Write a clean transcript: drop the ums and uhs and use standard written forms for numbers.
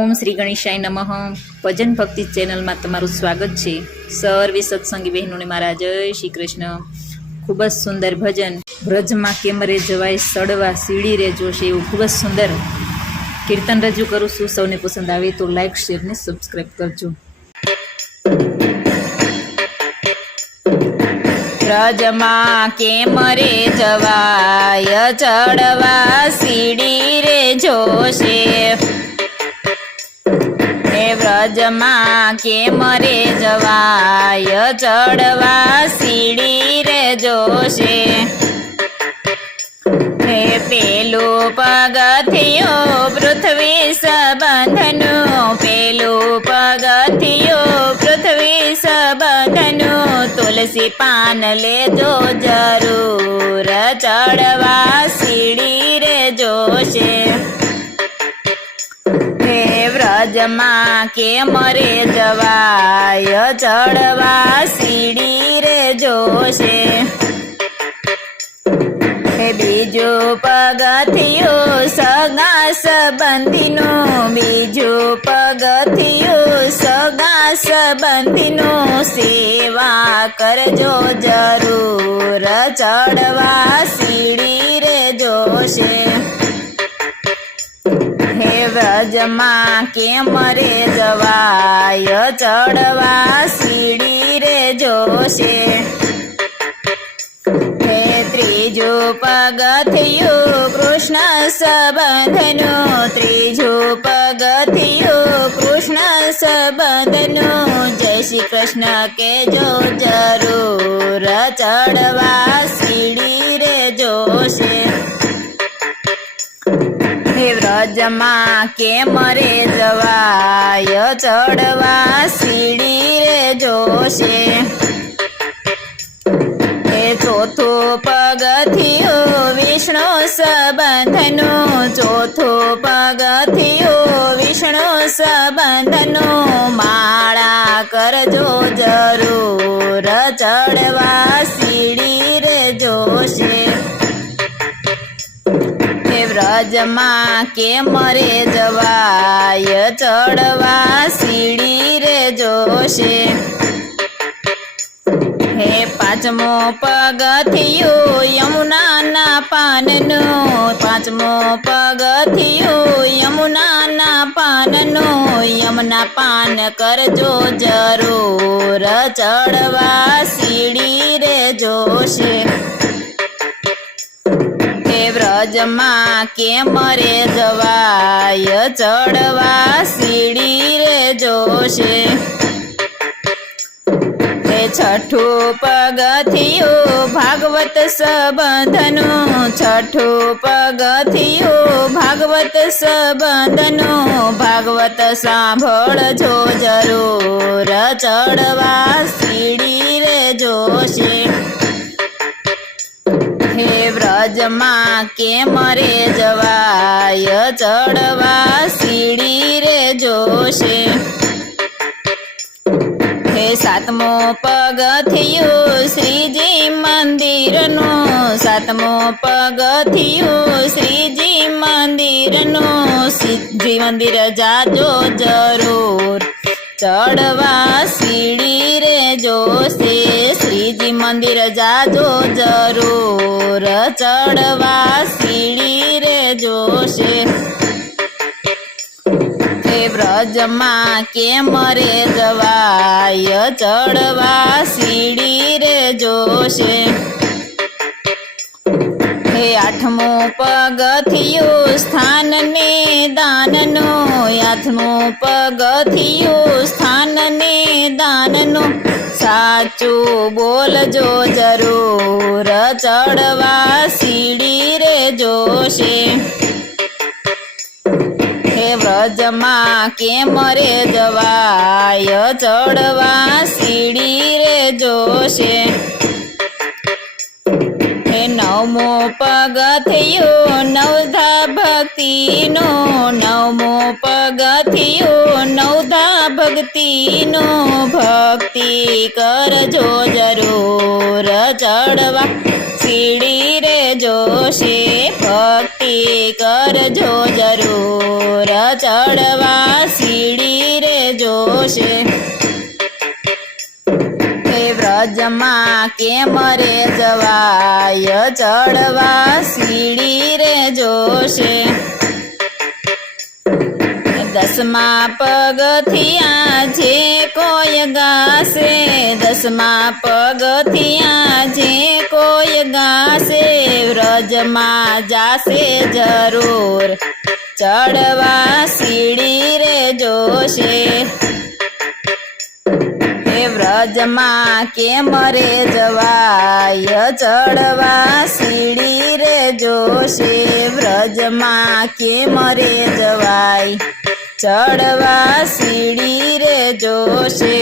ओम श्री गणेशाय नमः। भजन भक्ति चेनल में तमारुं स्वागत है। सर्वे सत्संगी बहनों ने मारा जय श्री कृष्ण। खूब ज सुंदर भजन ब्रज में केम रे जवाय सड़वा सीढ़ी रे जोशे एवं खूब ज सुंदर कीर्तन रजू करूँ छूं। सौने पसंद आवे तो लाइक शेर ने सब्सक्राइब करजो। ब्रज में केम रे जवाय चढ़वा सीढ़ी रे जोशे ब्रज में केम रे जवाय चढ़वा सीढ़ी रे जोशे पेलू पगथियो पृथ्वी सबंधनु पेलू पगथियो पृथ्वी सबंधनु तुलसी पान ले जो जरूर चढ़वा सीढ़ी रे जोशे ब्रज में केम रे जवाय चढ़वा सीढ़ी रे जोशे बीजू पगथियो सगा संबंधीनो बीजू पगथियो सगा संबंधीनो सेवा करजो जरूर चढ़वा सीढ़ी रे जोशे ब्रज में केम रे जवाय चढ़वा सीढ़ी रे जोशे त्रीजू पगथियो कृष्ण संबंधनु त्रीजू पगथियो कृष्ण संबंधनु जय श्री कृष्ण के जो जरूर चढ़वा सीढ़ी रे जोशे ब्रज में केम रे जवाय चढ़वा सीढ़ी रे जोशे चौथो पगथियो विष्णु संबंधनु चौथो पगथियो विष्णु संबंधनु माला करजो जरूर चढ़वा सीढ़ी रे जोशे ब्रज में केम रे जवाय चढ़वा सीढ़ी रे जोशे पांचमो पगथियो यमुना ना पाननो पांचमो पगथियो यमुना ना पाननो यमुना पान करजो जरूर चढ़वा सीढ़ी रे जोशे ब्रज में केम रे जवाय चढ़वा सीढ़ी रे जोशे छठो पगथियो भागवत संबंधनु छठो पगथियो भागवत संबंधनु भागवत सांभळजो जरूर चढ़वा सीढ़ी रे जोशे ब्रज में केम रे जवाय चढ़वा सीढ़ी रे जोशे सातमो पगथियो श्रीजी मंदिर नो सातमो पगथियो श्रीजी मंदिर नो श्रीजी मंदिर जाजो जरूर चढ़वा सीढ़ी रे जोशे श्रीजी मंदिर जाजो जरूर चढ़वा सीढ़ी रे जोशे ब्रज में केम रे जवाय चढ़वा सीढ़ी रे जोशे आठमो पगथियो स्थान ने दाननो आठमो पगथियो स्थान ने दाननो साचू बोलजो जरूर चढ़वा सीढ़ी रे जोशे ब्रज में केम रे जवाय चढ़वा सीढ़ी रे जोशे नवमो पगथियो नवधा भक्ति नो नवमो पगथियो नवधा भक्ति नो भक्ति करजो जरूर चढ़वा सीढ़ी रे जोशे भक्ति નક્કી કરજો જરૂર ચડવા સીડી રે જોશે એ વ્રજમાં કેમ રે જવાય ચડવા સીડી રે જોશે 10મા પગથિયા જે કોઈ ગાશે 10મા પગથિયા જે કોઈ ગાશે વ્રજમાં જાશે જરૂર ચડવા સીડી રે જોશે એ વ્રજમાં કેમ રે જવાય ચડવા સીડી રે જોશે વ્રજમાં કેમ રે જવાય ચડવા સીડી રે જોશે